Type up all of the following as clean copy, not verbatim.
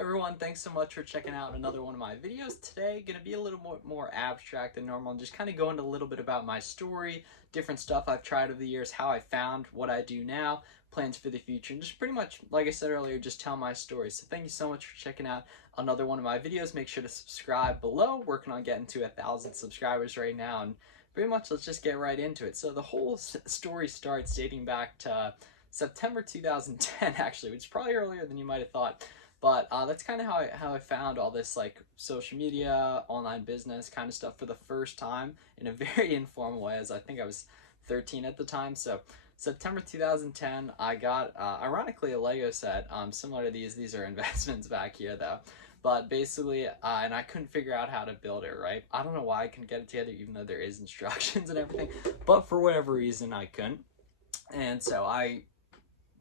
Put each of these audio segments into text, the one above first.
Everyone, thanks so much for checking out another one of my videos. Today, gonna be a little more abstract than normal and just kind of go into a little bit about my story, different stuff I've tried over the years, how I found what I do now, plans for the future, and just pretty much, like I said earlier, just tell my story. So thank you so much for checking out another one of my videos. Make sure to subscribe below. Working on getting to 1,000 subscribers right now, and pretty much let's just get right into it. So the whole story starts dating back to September 2010, actually, which is probably earlier than you might have thought. But that's kind of how I found all this like social media, online business kind of stuff for the first time in a very informal way, as I think I was 13 at the time. So September 2010, I got, ironically, a Lego set, similar to these. These are investments back here though. But basically, and I couldn't figure out how to build it, right? I don't know why I couldn't get it together, even though there is instructions and everything. But for whatever reason, I couldn't. And so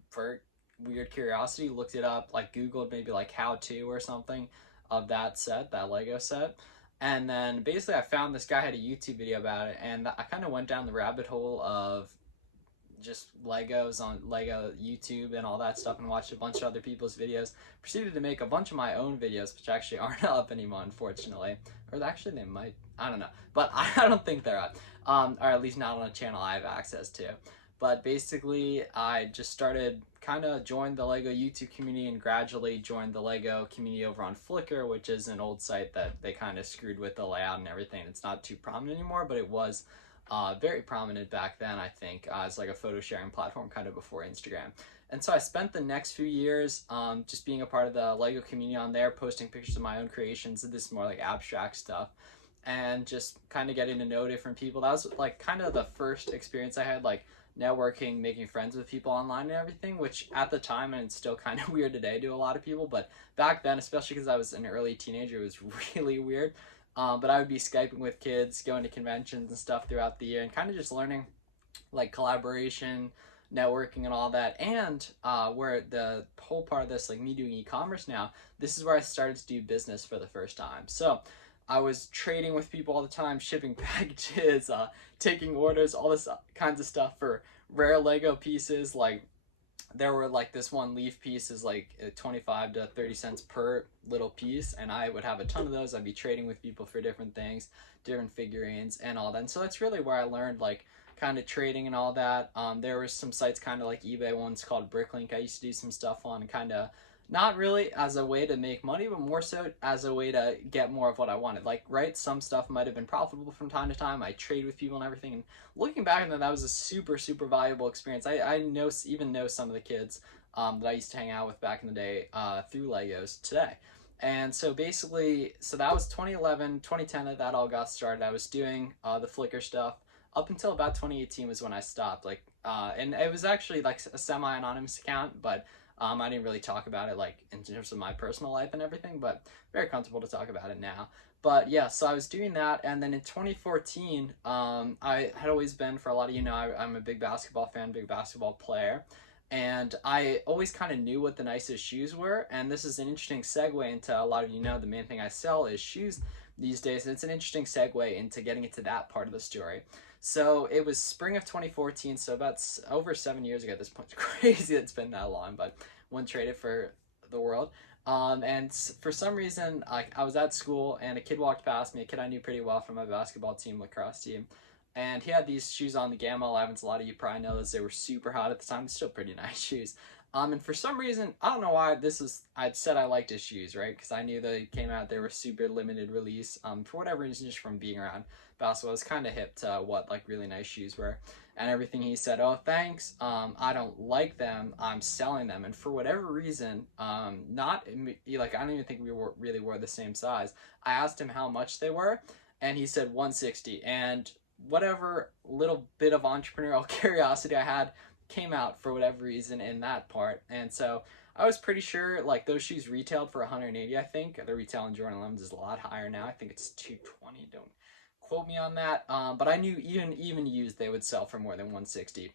for weird curiosity, looked it up, like Googled maybe like how to or something of that set, that Lego set. And then basically I found this guy had a YouTube video about it, and I kind of went down the rabbit hole of just Legos on Lego YouTube and all that stuff, and watched a bunch of other people's videos. Proceeded to make a bunch of my own videos, which actually aren't up anymore, unfortunately. Or actually they might, I don't know. But I don't think they're up. Or at least not on a channel I have access to. But basically, I just started kind of joined the Lego YouTube community and gradually joined the Lego community over on Flickr, which is an old site that they kind of screwed with the layout and everything. It's not too prominent anymore, but it was very prominent back then, I think, as like a photo sharing platform kind of before Instagram. And so I spent the next few years just being a part of the Lego community on there, posting pictures of my own creations, and this is more like abstract stuff, and just kind of getting to know different people. That was like kind of the first experience I had, like networking, making friends with people online and everything, which at the time, and it's still kind of weird today to a lot of people, but back then, especially because I was an early teenager, it was really weird. But I would be Skyping with kids, going to conventions and stuff throughout the year, and kind of just learning like collaboration, networking and all that. And where the whole part of this, like me doing e-commerce now, this is where I started to do business for the first time. So I was trading with people all the time, shipping packages, taking orders, all this kinds of stuff for rare Lego pieces. Like there were like this one leaf piece is like 25 to 30 cents per little piece, and I would have a ton of those. I'd be trading with people for different things, different figurines and all that. And so that's really where I learned like kind of trading and all that. There were some sites kind of like eBay ones called Bricklink I used to do some stuff on, kind of not really as a way to make money, but more so as a way to get more of what I wanted. Like, right, some stuff might have been profitable from time to time. I trade with people and everything. And looking back on that, that was a super valuable experience. I even know some of the kids that I used to hang out with back in the day through Legos today. And so basically, so that was 2011, 2010 that all got started. I was doing the Flickr stuff up until about 2018 was when I stopped. Like, and it was actually like a semi-anonymous account, but I didn't really talk about it like in terms of my personal life and everything, but very comfortable to talk about it now. But yeah, so I was doing that, and then in 2014, I had always been, for a lot of you know, I'm a big basketball fan, big basketball player, and I always kind of knew what the nicest shoes were. And this is an interesting segue into, a lot of you know, the main thing I sell is shoes these days, and it's an interesting segue into getting into that part of the story. So it was spring of 2014, so about over 7 years ago at this point. It's crazy it's been that long, but one traded for the world. And for some reason, I was at school and a kid walked past me, a kid I knew pretty well from my basketball team, lacrosse team. And he had these shoes on, the Gamma 11s. A lot of you probably know those. They were super hot at the time. Still pretty nice shoes. And for some reason, I don't know why I'd said I liked his shoes, right? Because I knew they came out, they were super limited release. For whatever reason, just from being around basketball, I was kind of hip to what like really nice shoes were. And everything he said, oh, thanks, I don't like them, I'm selling them. And for whatever reason, not, like, I don't even think we really were the same size. I asked him how much they were, and he said 160. And whatever little bit of entrepreneurial curiosity I had came out for whatever reason in that part. And so I was pretty sure like those shoes retailed for 180, I think. The retail in Jordan 11s is a lot higher now. I think it's 220, don't quote me on that. But I knew even used they would sell for more than 160.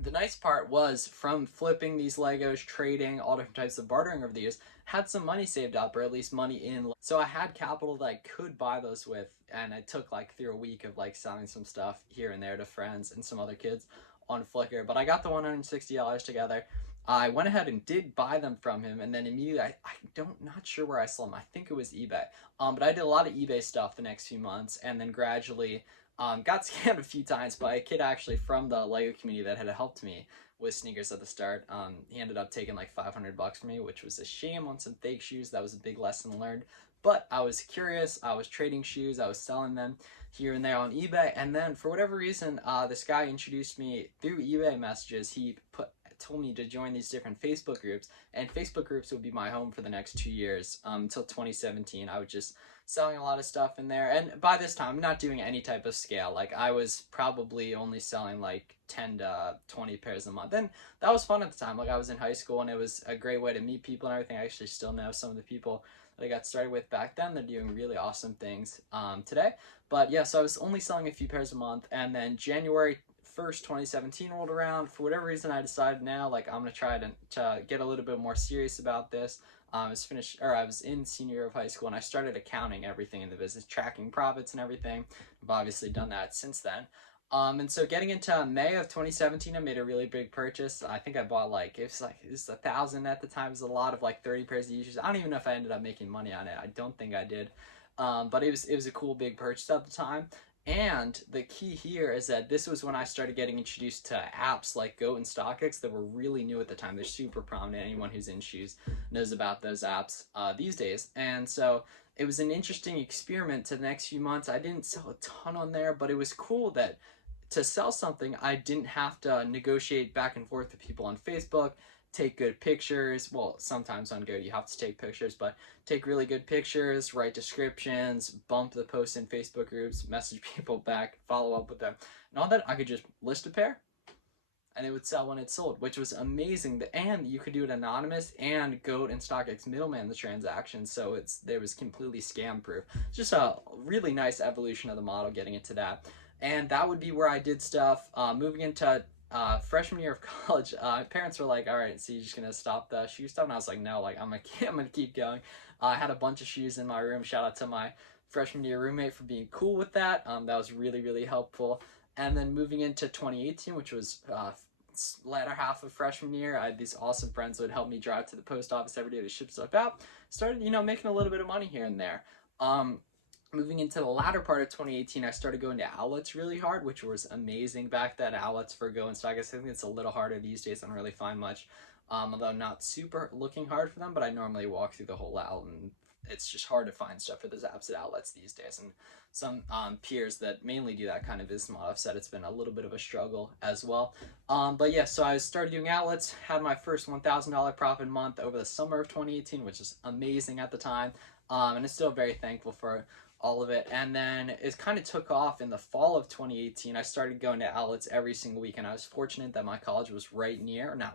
The nice part was, from flipping these Legos, trading, all different types of bartering over the years, had some money saved up, or at least money in. So I had capital that I could buy those with, and I took like through a week of like selling some stuff here and there to friends and some other kids on Flickr. But I got the $160 together. I went ahead and did buy them from him, and then immediately, not sure where I sold them. I think it was eBay. But I did a lot of eBay stuff the next few months, and then gradually got scammed a few times by a kid actually from the Lego community that had helped me with sneakers at the start. He ended up taking like $500 from me, which was a shame on some fake shoes. That was a big lesson learned. But I was curious. I was trading shoes. I was selling them here and there on eBay. And then for whatever reason, this guy introduced me through eBay messages. He told me to join these different Facebook groups, and Facebook groups would be my home for the next 2 years until 2017. I was just selling a lot of stuff in there, and by this time I'm not doing any type of scale. Like, I was probably only selling like 10 to 20 pairs a month, and that was fun at the time. Like, I was in high school, and it was a great way to meet people and everything. I actually still know some of the people that I got started with back then. They're doing really awesome things today. But yeah, so I was only selling a few pairs a month, and then January 1st, 2017 rolled around. For whatever reason, I decided now, like, I'm gonna try to get a little bit more serious about this. I was in senior year of high school, and I started accounting everything in the business, tracking profits and everything. I've obviously done that since then. And so getting into May of 2017, I made a really big purchase. I think I bought it was 1,000 at the time. It was a lot of like 30 pairs of shoes. I don't even know if I ended up making money on it. I don't think I did. But it was a cool big purchase at the time. And the key here is that this was when I started getting introduced to apps like Goat and StockX that were really new at the time. They're super prominent. Anyone who's in shoes knows about those apps these days. And so it was an interesting experiment to the next few months. I didn't sell a ton on there, but it was cool that to sell something, I didn't have to negotiate back and forth with people on Facebook, take good pictures. Well, sometimes on Go you have to take pictures, but take really good pictures, write descriptions, bump the posts in Facebook groups, message people back, follow up with them, and all that. I could just list a pair and it would sell when it sold, which was amazing. And you could do it anonymous, and Goat and StockX middleman the transaction, so there was completely scam proof. Just a really nice evolution of the model getting into that. And that would be where I did stuff. Moving into freshman year of college, my parents were like, all right, so you're just gonna stop the shoe stuff? And I was like, no, like I'm gonna keep going. I had a bunch of shoes in my room. Shout out to my freshman year roommate for being cool with that. That was really, really helpful. And then moving into 2018, which was latter half of freshman year, I had these awesome friends that would help me drive to the post office every day to ship stuff out. Started, making a little bit of money here and there. Moving into the latter part of 2018, I started going to outlets really hard, which was amazing back then. Outlets for Go and StockX, I think it's a little harder these days. I don't really find much, although I'm not super looking hard for them, but I normally walk through the whole aisle, and it's just hard to find stuff for those apps at outlets these days. And some peers that mainly do that kind of business model have said it's been a little bit of a struggle as well. But yeah, so I started doing outlets, had my first $1,000 profit month over the summer of 2018, which is amazing at the time. And I'm still very thankful for all of it. And then it kind of took off in the fall of 2018. I started going to outlets every single week, and I was fortunate that my college was not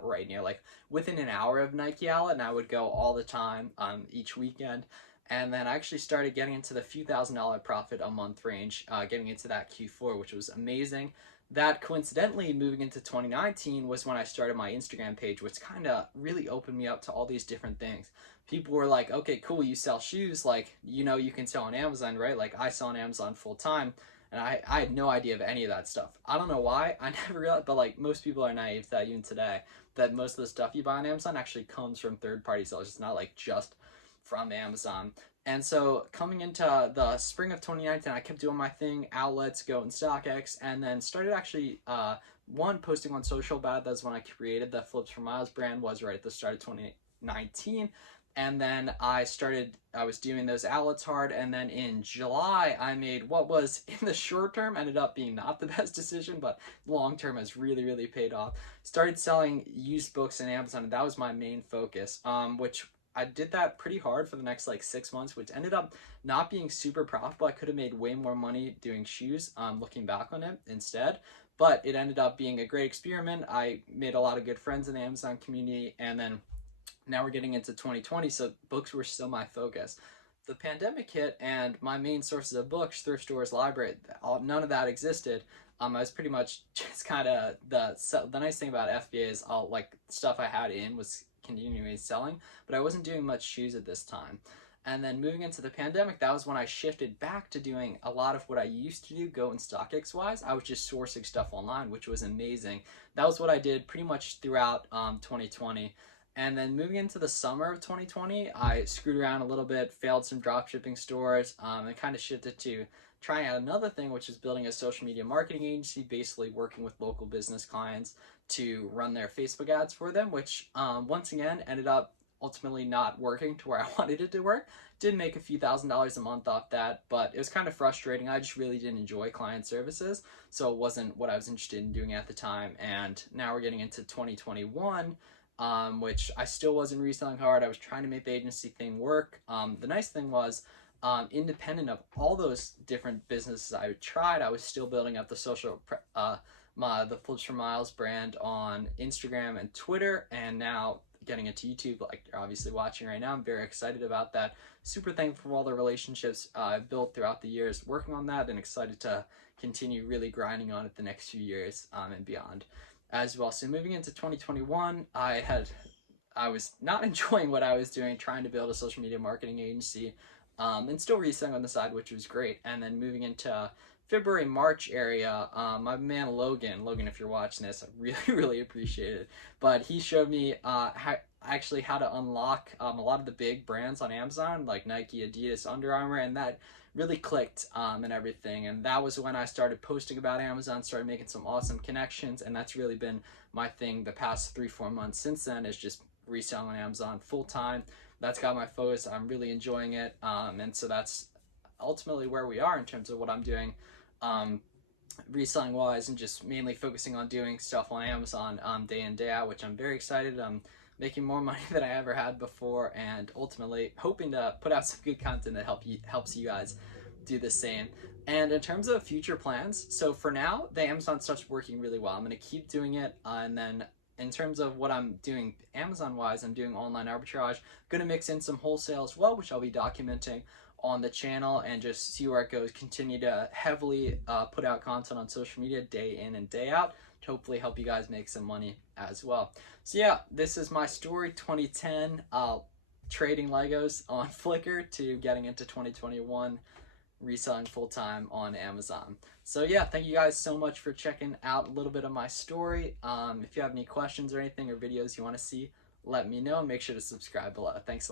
right near, like within an hour of Nike outlet, and I would go all the time each weekend. And then I actually started getting into the few $1,000 profit a month range, getting into that Q4, which was amazing. That coincidentally, moving into 2019 was when I started my Instagram page, which kind of really opened me up to all these different things. People were like, okay, cool, you sell shoes, like, you can sell on Amazon, right? Like, I sell on Amazon full time, and I had no idea of any of that stuff. I don't know why, I never realized, but like, most people are naive to that even today, that most of the stuff you buy on Amazon actually comes from third-party sellers. It's not like just from Amazon. And so coming into the spring of 2019, I kept doing my thing, outlets, Go and StockX, and then started actually, posting on social about. That's when I created the Flips for Miles brand, was right at the start of 2019. And then I was doing those outlets hard, and then in July, I made what was, in the short term, ended up being not the best decision, but long term has really, really paid off. Started selling used books on Amazon, and that was my main focus, which I did that pretty hard for the next like 6 months, which ended up not being super profitable. I could have made way more money doing shoes, looking back on it instead, but it ended up being a great experiment. I made a lot of good friends in the Amazon community, and then now we're getting into 2020, so books were still my focus. The pandemic hit, and my main sources of books, thrift stores, library, none of that existed. I was pretty much just kind of, the nice thing about FBA is stuff I had in was continuing selling, but I wasn't doing much shoes at this time. And then moving into the pandemic, that was when I shifted back to doing a lot of what I used to do, Go and StockX wise. I was just sourcing stuff online, which was amazing. That was what I did pretty much throughout 2020. And then moving into the summer of 2020, I screwed around a little bit, failed some drop shipping stores, and kind of shifted to trying out another thing, which is building a social media marketing agency, basically working with local business clients to run their Facebook ads for them, which once again ended up ultimately not working to where I wanted it to work. Did make a few $1,000s a month off that, but it was kind of frustrating. I just really didn't enjoy client services, so it wasn't what I was interested in doing at the time. And now we're getting into 2021, which I still wasn't reselling hard. I was trying to make the agency thing work. The nice thing was, independent of all those different businesses I tried, I was still building up the the Flips for Miles brand on Instagram and Twitter, and now getting into YouTube, like you're obviously watching right now. I'm very excited about that. Super thankful for all the relationships I've built throughout the years working on that, and excited to continue really grinding on it the next few years and beyond as well. So moving into 2021, I was not enjoying what I was doing, trying to build a social media marketing agency, and still reselling on the side, which was great. And then moving into February, March area, my man Logan, if you're watching this, I really, really appreciate it. But he showed me how to unlock a lot of the big brands on Amazon, like Nike, Adidas, Under Armour, and that really clicked and everything. And that was when I started posting about Amazon, started making some awesome connections, and that's really been my thing the past 3-4 months since then, is just reselling on Amazon full time. That's got my focus. I'm really enjoying it, and so that's ultimately where we are in terms of what I'm doing reselling wise, and just mainly focusing on doing stuff on Amazon day in, day out, which I'm very excited. I'm making more money than I ever had before, and ultimately hoping to put out some good content that helps you guys do the same. And in terms of future plans, so for now, the Amazon stuff's working really well. I'm going to keep doing it, and then in terms of what I'm doing Amazon wise, I'm doing online arbitrage. Going to mix in some wholesale as well, which I'll be documenting on the channel, and just see where it goes. Continue to heavily put out content on social media day in and day out to hopefully help you guys make some money as well. So yeah, this is my story, 2010, trading Legos on Flickr, to getting into 2021 reselling full-time on Amazon. So yeah, thank you guys so much for checking out a little bit of my story. If you have any questions or anything, or videos you want to see, let me know. Make sure to subscribe below. Thanks a lot.